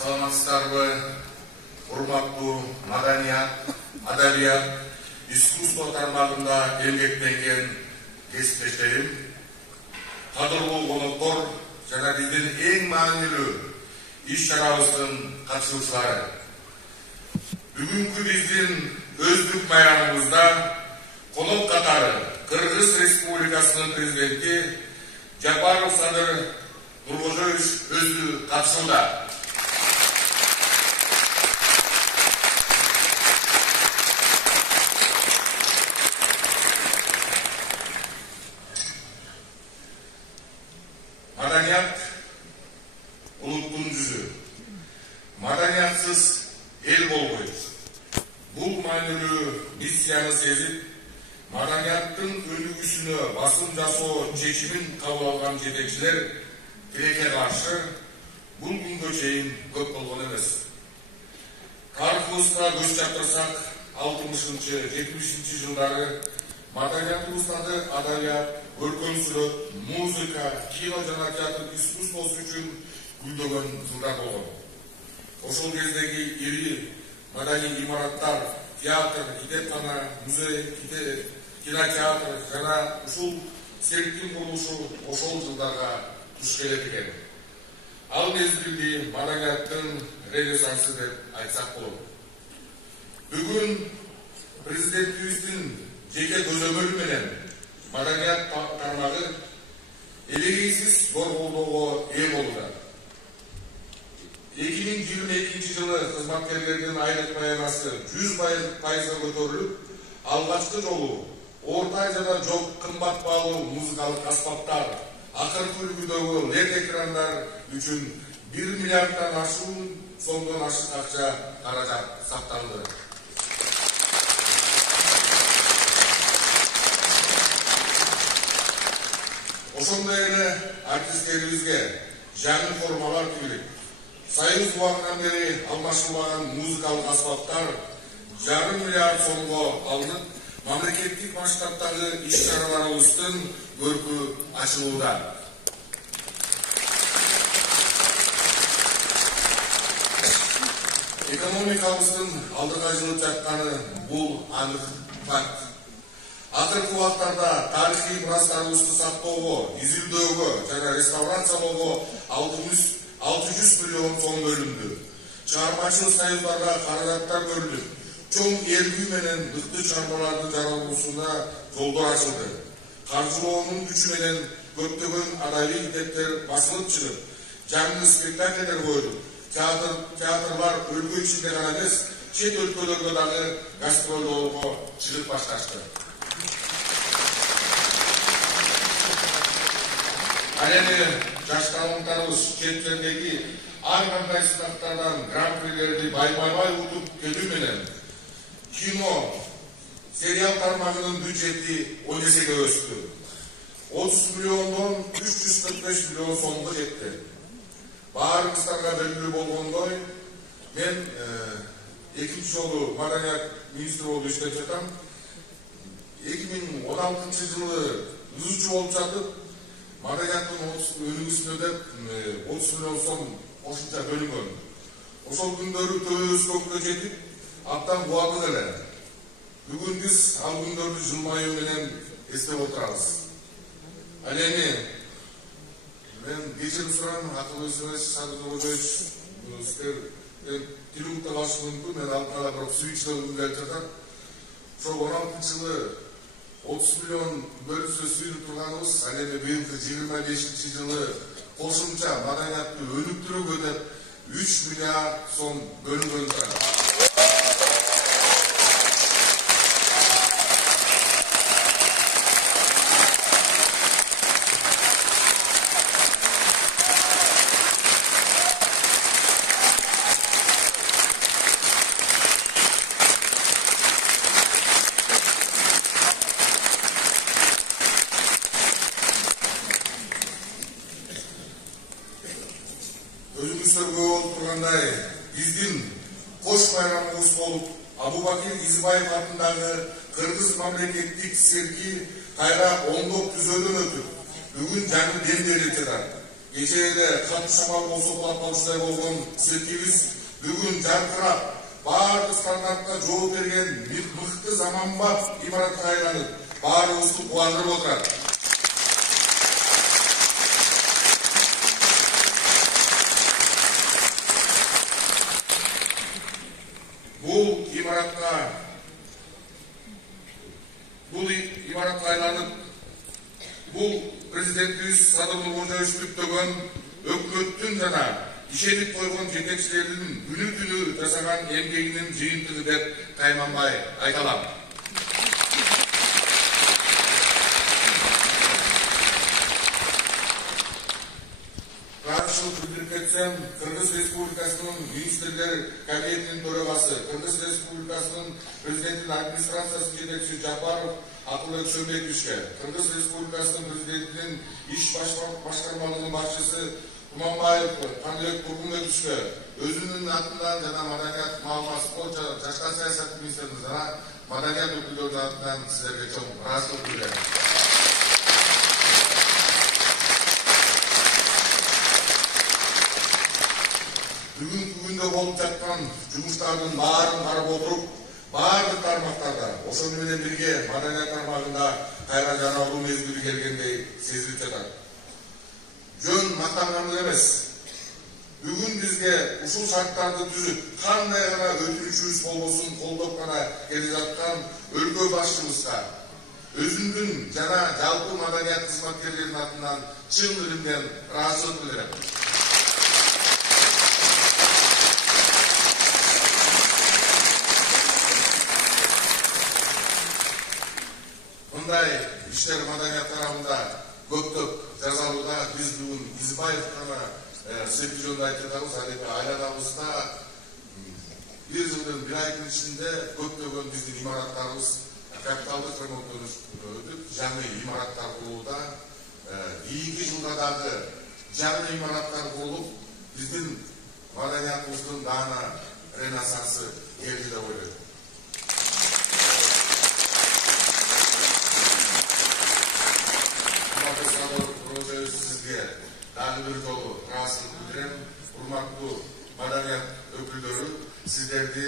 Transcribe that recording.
Саламатсыздарбы, урматтуу маданият, адабият, искусство тармагында эмгектенген кесиптештерим, кадырлуу коноктор жана биздин эң маанилүү иш-чарабыздын катышуучулары. Бүгүнкү биздин өздүк байрамыбызда конок катары Кыргыз Республикасынын президенти Жапаров Садыр Нуркожоевич өзү катышууда. Маданият улуттун жүзү. Маданиятсыз эл болбойт. Бул маанилүү миссияны сезип, маданияттын өнүгүшүнө басым жасоо чечимин кабыл алган жетекчилер тилекке каршы бул күнгө чейин көп болгон эмес. Тарыхыбызга көз чаптырсак, 60-70 жылдары маданиятыбыздагы адабият, өркөн сүрөт, музыка, кино жана театр искусствосу үчүн гүлдөгөн жылдар болгон. Ошол кездеги ири маданий имараттар, театр, китепкана, музей, кинотеатр жана ушул серктин курулушу ошол жылдарга туш келет экен. Ал мезгилди маданияттын ренессансы деп айтсак болот. Бүгүн президентибиздин жеке көзөмөлү менен маданият тармагы элегейсиз зор колдоого ээ болууда. 2022 жылы кызматкерлердин айлык баянасы 100% көтөрүлүп, алгачкы жолу орта жана жок кымбат баалуу музыкалык аспаптар, акыркы үлгүдөгү LED экрандар үчүн 1 миллиарддан ашуун сомдон ашык акча каражат сакталды. Ошондой эле артисттерибизге жаңы формалар тигилип, Союз убагынан бери алмашылбаган музыкалык аспаптар 1,5 миллиард сомго алынып, мамлекеттик масштабтагы иш-чараларыбыздын көркү ачылууда. Экономикабыздын алдыга жылып жатканы бул анык факт. Акыркы убактарда тарыхый мурастарыбызды сактоого, изилдөөгө жана реставрациялоого 600 миллион сом бөлүндү. Чыгармачылык союздарга каражаттар бөлүнүп, чоң эргүү менен мыкты чыгармалардын жаралуусуна жолдор ачылды. Каржылоонун күчү менен көптөгөн адабий китептер басылып чыгып, жаңы спектакльдер коюлуп, театрлар өлкө ичинде гана эмес, чет өлкөлөргө дагы гастролдоого чыгып башташты. Ал эми жаш таланттарыбыз чет жердеги ар кандай сынактардан гран-прилерди бай утуп келүү менен кино, сериал тармагынын бюджети 10 эсеге өстү. 30 миллиондон 345 миллион сомго жетти. Баарыңыздарга белгилүү болгондой, мен экинчи жолу маданият министри болуп иштеп жатам. 2016 жылы ызчу болуп жатып, маданияттын өнүгүүсүнө деп 30 миллион сом кошумча бөлүнгөн. Ошол күндөрү төбөбүз көккө жетип, абдан кубандык эле. Бүгүн биз ал күндөрдү жылмаюу менен эстеп отурабыз. Ал эми мен кечирим сурайм, акылыбыз Садыр Нуркожоевич, сиздер тилүүкте калышы мүмкүн, мен алдыда бирок сүйүнчүлөрүм келип жатат. Ошол 16 жылы 30 миллион бөлүнсө сүйүнүп турганыбыз, ал эми быйылкы 25 жылы кошумча маданиятты өнүктүрүүгө деп 3 миллиард сом бөлүнгөн турат. Биздин кош байрамыбыз болуп, Абубакир Избаев атындагы Кыргыз мамлекеттик серги кайра оңдоп түзөөдөн өтүп, бүгүн жаңы демделип жатат. кечээде катуу шамал болсо кулап болгон сетибиз бүгүн жаркырап, баардык стандартка жооп берген мыкты заманбап имаратка айланып, баарыбызды кубандырып отурат. Бул имаратка айланып, бул президентибиз Садыр Нуркожоевич бүктөгөн өкмөттүн жана ишенип койгон жетекчилердин күнү-түнү жасаган эмгегинин жыйынтыгы деп кайманбай айта алам. Каршылык билдирип кетсем, Кыргыз Республикасынын министрлер кабинетинин төрагасы, Кыргыз Республикасынын президентинин администрациясынын жетекчиси Жапаров Акылбек Шөнбековичке, Кыргыз Республикасынын президентинин иш башкармалыгынын башчысы Куманбаев Каныбек Тургунбековичке өзүнүн атынан жана маданият маалымат спорт жана жаштар саясаты министринин жана маданият өкүлдөрүнүн атынан силерге чоң ыраазычылык билдирем. Бүгүнкү күндө болуп жаткан жумуштардын баарын карап отуруп, баардык тармактарда, ошону менен бирге маданият тармагында кайра жаңылуу мезгили келгендей сезилип жатат. Жөн мактанганлык эмес. Бүгүн бизге ушул шарттарды түзүп, кандай гана өтүнүчүбүз болбосун колдоп гана келе жаткан өлкө башчыбызга өзүмдүн жана жалпы маданият кызматкерлеринин атынан чын илимден ыраазычылык билдирем. Мындай иштер маданият тарабында көптөп жасалууда биз бүгүн Избаев жана Серпи жөнүндө айтып жатабыз, ал эми айланабызда бир жылдын бир айдын ичинде көптөгөн биздин имараттарыбыз капиталдык ремонттон өтүп, жаңы имараттар курулууда, кийинки жылда дагы жаңы имараттар курулуп, биздин маданиятыбыздын даана ренессансы келди деп ойлойм. Сизге дагы бир жолу ыраазычылык билдирем. Урматтуу маданият өкүлдөрү, сиздерди